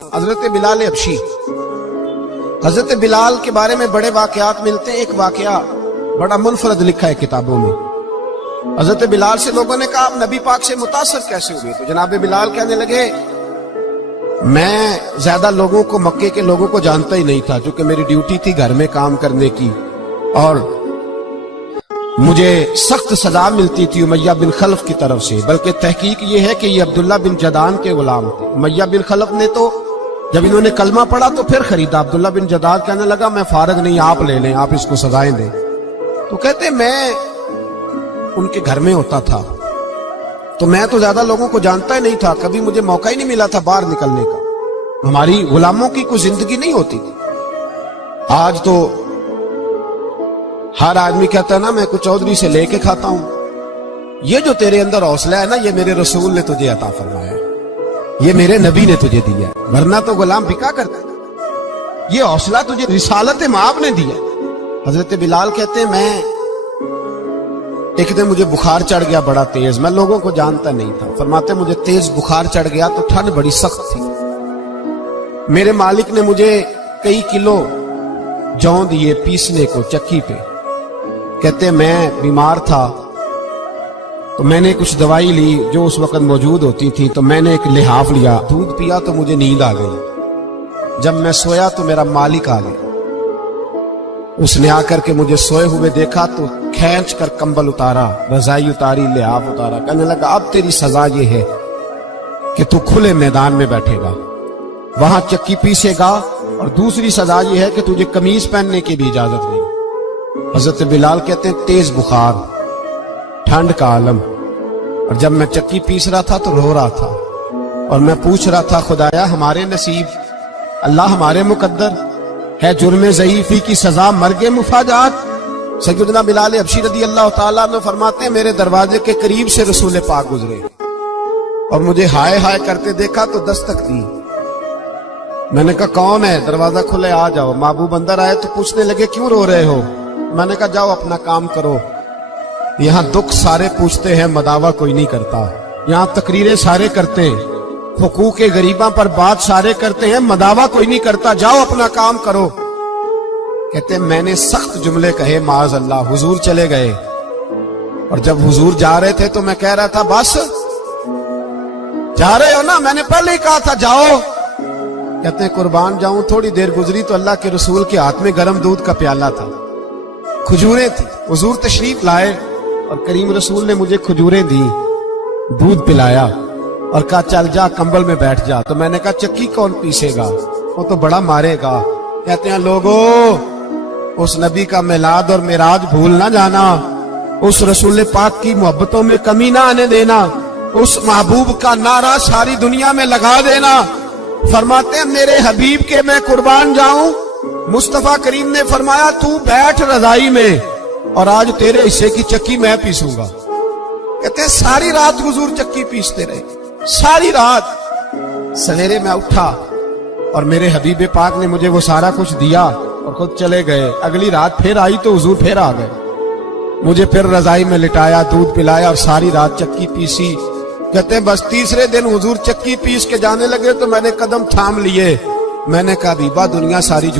حضرت بلال حبشی، حضرت بلال کے بارے میں بڑے واقعات ملتے ہیں۔ ایک واقعہ بڑا منفرد لکھا ہے کتابوں میں۔ حضرت بلال سے لوگوں نے کہا آپ نبی پاک سے متاثر کیسے ہوئے؟ تو جناب بلال کہنے لگے میں زیادہ لوگوں کو، مکے کے لوگوں کو جانتا ہی نہیں تھا، چونکہ میری ڈیوٹی تھی گھر میں کام کرنے کی، اور مجھے سخت سزا ملتی تھی امیہ بن خلف کی طرف سے۔ بلکہ تحقیق یہ ہے کہ یہ عبداللہ بن جدان کے غلام تھے۔ امیہ بن خلف نے تو جب انہوں نے کلمہ پڑھا تو پھر خریدا۔ عبداللہ بن جدان کہنے لگا میں فارغ نہیں، آپ لے لیں، آپ اس کو سزائیں دیں۔ تو کہتے میں ان کے گھر میں ہوتا تھا، تو میں تو زیادہ لوگوں کو جانتا ہی نہیں تھا، کبھی مجھے موقع ہی نہیں ملا تھا باہر نکلنے کا۔ ہماری غلاموں کی کوئی زندگی نہیں ہوتی تھی۔ آج تو ہر آدمی کہتا ہے نا میں کچھ چودھری سے لے کے کھاتا ہوں۔ یہ جو تیرے اندر حوصلہ ہے نا، یہ میرے رسول نے تجھے عطا فرمایا ہے، یہ میرے نبی نے تجھے دیا ہے، ورنہ تو غلام بکا کرتا ہے۔ یہ حوصلہ تجھے رسالت مآب نے دیا۔ حضرت بلال کہتے ہیں میں ایک دن مجھے بخار چڑھ گیا بڑا تیز، میں لوگوں کو جانتا نہیں تھا۔ فرماتے مجھے تیز بخار چڑھ گیا تو ٹھنڈ بڑی سخت تھی۔ میرے مالک نے مجھے کئی کلو جوں دیے پیسنے کو چکی پہ۔ کہتے میں بیمار تھا تو میں نے کچھ دوائی لی جو اس وقت موجود ہوتی تھی، تو میں نے ایک لحاف لیا، دودھ پیا تو مجھے نیند آ گئی۔ جب میں سویا تو میرا مالک آ گیا، اس نے آ کر کے مجھے سوئے ہوئے دیکھا تو کھینچ کر کمبل اتارا، رضائی اتاری، لحاف اتارا۔ کہنے لگا اب تیری سزا یہ ہے کہ تو کھلے میدان میں بیٹھے گا، وہاں چکی پیسے گا، اور دوسری سزا یہ ہے کہ تجھے قمیض پہننے کی بھی اجازت نہیں۔ حضرت بلال کہتے ہیں تیز بخار، ٹھنڈ کا عالم، اور جب میں چکی پیس رہا تھا تو رو رہا تھا، اور میں پوچھ رہا تھا خدایا ہمارے نصیب، اللہ ہمارے مقدر ہے جرم ضعیفی کی سزا مرگ مفاجات۔ سیدنا بلال حبشی رضی اللہ تعالیٰ عنہ فرماتے ہیں میرے دروازے کے قریب سے رسول پاک گزرے اور مجھے ہائے ہائے کرتے دیکھا تو دستک دی۔ میں نے کہا کون ہے؟ دروازہ کھلے، آ جاؤ۔ محبوب اندر آئے تو پوچھنے لگے کیوں رو رہے ہو؟ میں نے کہا جاؤ اپنا کام کرو، یہاں دکھ سارے پوچھتے ہیں مداوا کوئی نہیں کرتا، یہاں تقریریں سارے کرتے ہیں، حقوق غریباں پر بات سارے کرتے ہیں، مداوا کوئی نہیں کرتا، جاؤ اپنا کام کرو۔ کہتے ہیں میں نے سخت جملے کہے معاذ اللہ، حضور چلے گئے، اور جب حضور جا رہے تھے تو میں کہہ رہا تھا بس جا رہے ہو نا، میں نے پہلے ہی کہا تھا جاؤ۔ کہتے ہیں قربان جاؤں، تھوڑی دیر گزری تو اللہ کے رسول کے ہاتھ میں گرم دودھ کا پیالہ تھا، کھجوریں تھی، حضور تشریف لائے اور کریم رسول نے مجھے کھجوریں دی، دودھ پلایا اور کہا چل جا کمبل میں بیٹھ جا۔ تو میں نے کہا چکی کون پیسے گا؟ وہ تو بڑا مارے گا۔ کہتے ہیں لوگو اس نبی کا میلاد اور معراج بھول نہ جانا، اس رسول پاک کی محبتوں میں کمی نہ آنے دینا، اس محبوب کا نعرہ ساری دنیا میں لگا دینا۔ فرماتے ہیں میرے حبیب کے میں قربان جاؤں، مصطفیٰ کریم نے فرمایا تو بیٹھ رضائی میں اور آج تیرے حصے کی چکی میں پیسوں گا۔ کہتے ہیں ساری رات حضور چکی پیستے رہے، ساری رات۔ سویرے میں اٹھا اور میرے حبیب پاک نے مجھے وہ سارا کچھ دیا اور خود چلے گئے۔ اگلی رات پھر آئی تو حضور پھر آ گئے، مجھے پھر رضائی میں لٹایا، دودھ پلایا اور ساری رات چکی پیسی۔ کہتے ہیں بس تیسرے دن حضور چکی پیس کے جانے لگے تو میں نے قدم تھام لیے، میں نے کہا بیبا دنیا ساری جھوٹ